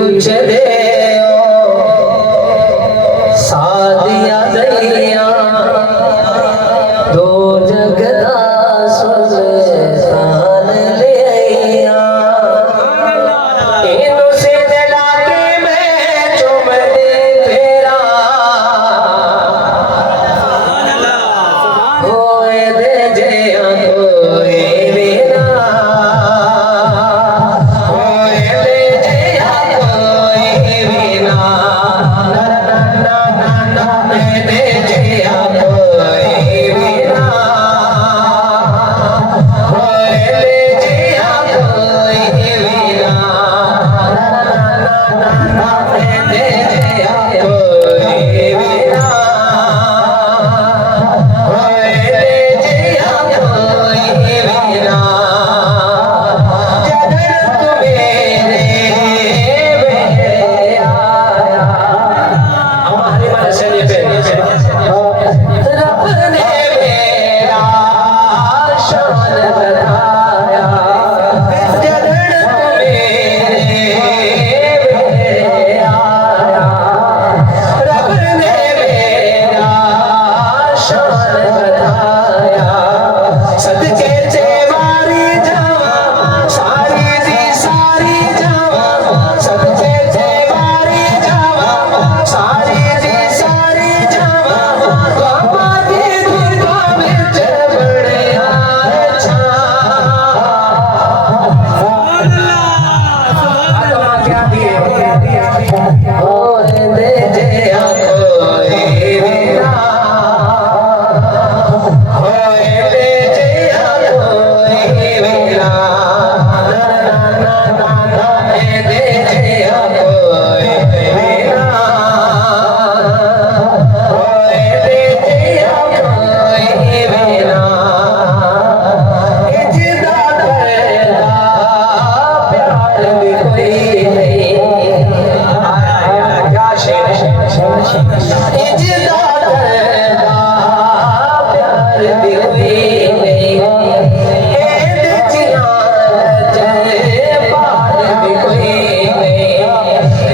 कुछ दे सादिया दैया दो जगदा सुल्तान ले आइया इनु से दिला के मैं चुम दे तेरा होए दे जया कोई बिना होए दे जया कोई बिना दे जया कोई बिना होए दे जया कोई बिना दे जया कोई बिना होए दे जया कोई बिना जदर तू मेरे बेटे आया हमारी मन से ये रब ने मेरा शान बढ़ाया जदर तू मेरे बेटे आया रब ने मेरा शान बढ़ाया सदके चे मारी जावा सारी दी सारी जावा सदके चे मारी जावा सारी दी सारी जावा बाबा दी दुर्गा विच बड़े अच्छा क्या दिए होए दे जया कोई बिना होए दे जया कोई बिना होए दे जया कोई बिना होए दे जया कोई बिना इजदा करदा प्यार भी कोई नहीं क्या शेर इजदा करदा प्यार भी कोई नहीं एद जियान जय पार भी कोई नहीं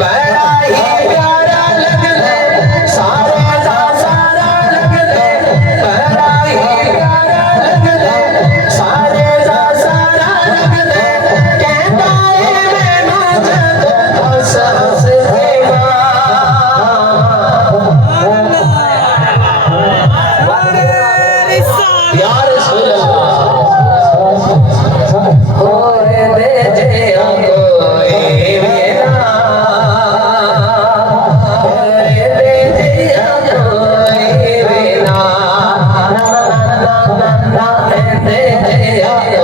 बड़ा ही प्यारा लगदे सारे दा सारा लगदे बड़ा ही प्यारा लगदे सारे दा सारा लगदे कहता है मैनू जद हंस हंस के या रसूल अल्लाह होए दे जया कोई बिना होए दे जया कोई बिना दे जया